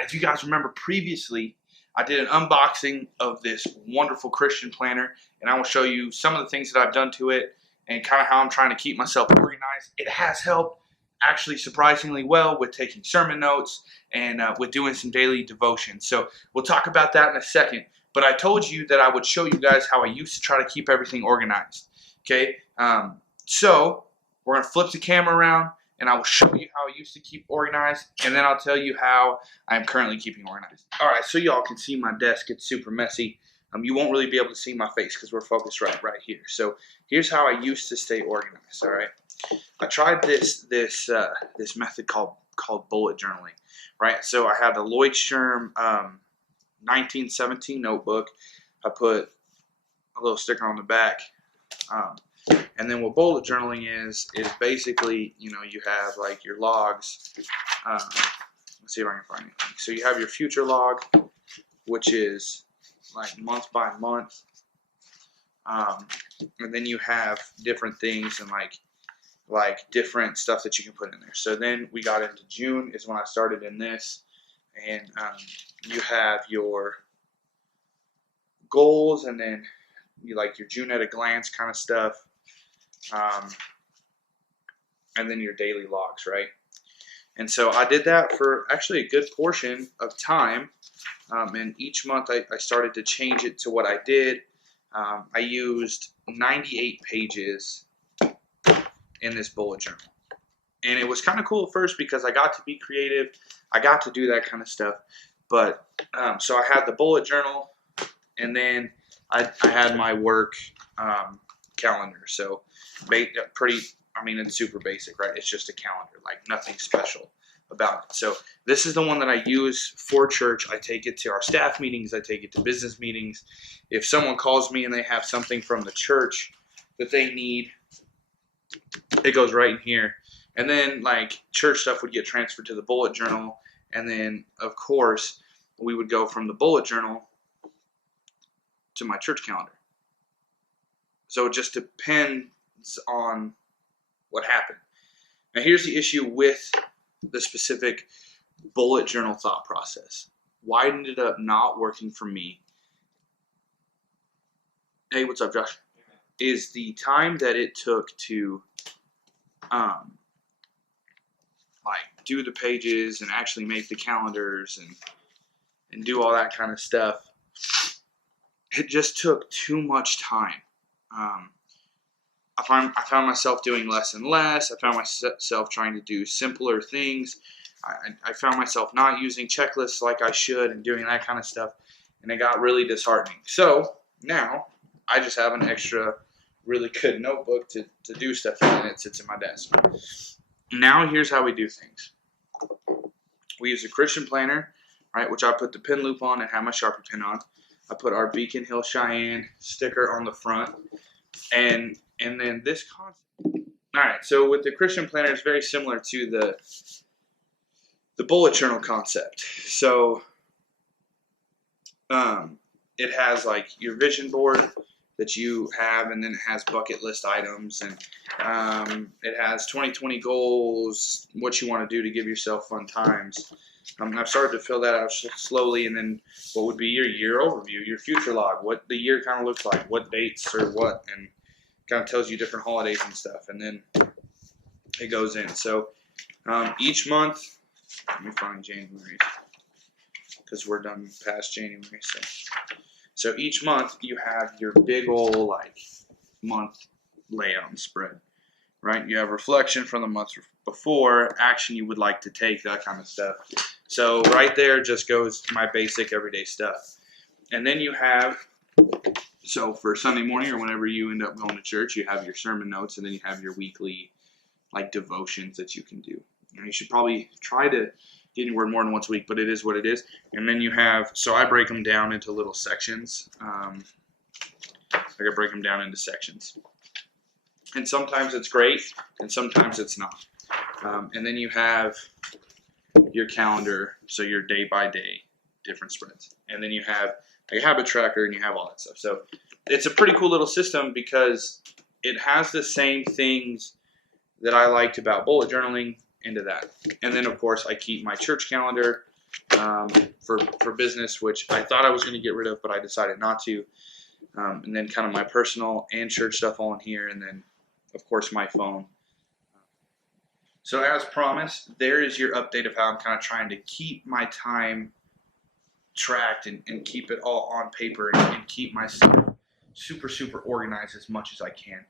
right, if you guys remember previously, I did an unboxing of this wonderful Christian planner, and I will show you some of the things that I've done to it and kind of how I'm trying to keep myself organized. It has helped actually surprisingly well with taking sermon notes and with doing some daily devotion. So we'll talk about that in a second. But I told you that I would show you guys how I used to try to keep everything organized. Okay, so we're going to flip the camera around, and I will show you how I used to keep organized, and then I'll tell you how I'm currently keeping organized. All right, so y'all can see my desk. It's super messy. You won't really be able to see my face because we're focused right here. So here's how I used to stay organized. All right, I tried this method called bullet journaling. Right, so I had the Lloyd-Sherm 1917 notebook. I put a little sticker on the back. And then what bullet journaling is basically, you have like your logs. Let's see if I can find anything. So you have your future log, which is like month by month. And then you have different things and like different stuff that you can put in there. So then we got into June is when I started in this. And you have your goals, and then you like your June at a glance kind of stuff. And then your daily logs, right? And so I did that for actually a good portion of time. And each month I started to change it to what I did. I used 98 pages in this bullet journal. And it was kind of cool at first because I got to be creative. I got to do that kind of stuff. But so I had the bullet journal, and then I had my work calendar. So it's super basic, right? It's just a calendar, like nothing special about it. So this is the one that I use for church. I take it to our staff meetings. I take it to business meetings. If someone calls me and they have something from the church that they need, it goes right in here. And then like church stuff would get transferred to the bullet journal. And then of course we would go from the bullet journal to my church calendar. So it just depends on what happened. Now here's the issue with the specific bullet journal thought process. Why it ended up not working for me, hey, what's up, Josh? Is the time that it took to do the pages and actually make the calendars and do all that kind of stuff. It just took too much time. I found myself doing less and less. I found myself trying to do simpler things. I found myself not using checklists like I should and doing that kind of stuff, and it got really disheartening. So now I just have an extra really good notebook to do stuff in, and it sits in my desk. Now here's how we do things. We use a Christian planner, right, which I put the pin loop on and have my Sharpie pin on. I put our Beacon Hill Cheyenne sticker on the front, and then this concept. All right, so with the Christian planner, it's very similar to the bullet journal concept. So it has like your vision board that you have, and then it has bucket list items, and it has 2020 goals, what you want to do to give yourself fun times. I've started to fill that out slowly, and then what would be your year overview, your future log, what the year kind of looks like, what dates or what, and kind of tells you different holidays and stuff, and then it goes in. So each month, let me find January because we're done past January. So each month you have your big old month layout and spread, right? You have reflection from the month before, action you would like to take, that kind of stuff. So right there just goes my basic everyday stuff. And then you have, so for Sunday morning or whenever you end up going to church, you have your sermon notes, and then you have your weekly devotions that you can do. You should probably try to get anywhere more than once a week, but it is what it is. And then you have, so I break them down into little sections. I could break them down into sections. And sometimes it's great, and sometimes it's not. And then you have your calendar, so your day by day different spreads. And then you have a habit tracker, and you have all that stuff. So it's a pretty cool little system because it has the same things that I liked about bullet journaling into that. And then, of course, I keep my church calendar for business, which I thought I was going to get rid of, but I decided not to. And then kind of my personal and church stuff on here, and then of course my phone. So as promised, there is your update of how I'm kind of trying to keep my time tracked and keep it all on paper and keep myself super organized as much as I can.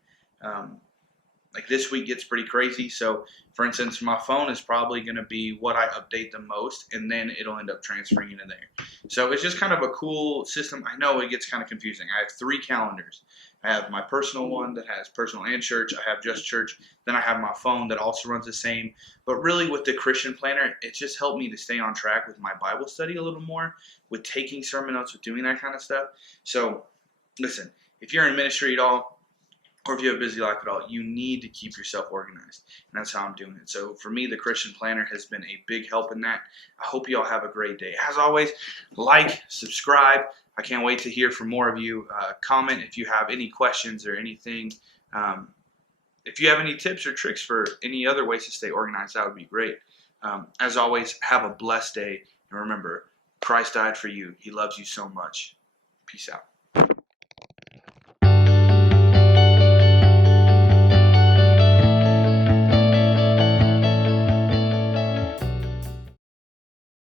Like this week gets pretty crazy. So for instance, my phone is probably going to be what I update the most, and then it'll end up transferring into there. So it's just kind of a cool system. I know it gets kind of confusing. I have 3 calendars. I have my personal one that has personal and church. I have just church. Then I have my phone that also runs the same. But really with the Christian Planner, it just helped me to stay on track with my Bible study a little more, with taking sermon notes, with doing that kind of stuff. So listen, if you're in ministry at all, or if you have a busy life at all, you need to keep yourself organized. And that's how I'm doing it. So for me, the Christian Planner has been a big help in that. I hope you all have a great day. As always, like, subscribe. I can't wait to hear from more of you. Comment if you have any questions or anything. If you have any tips or tricks for any other ways to stay organized, that would be great. As always, have a blessed day. And remember, Christ died for you. He loves you so much. Peace out.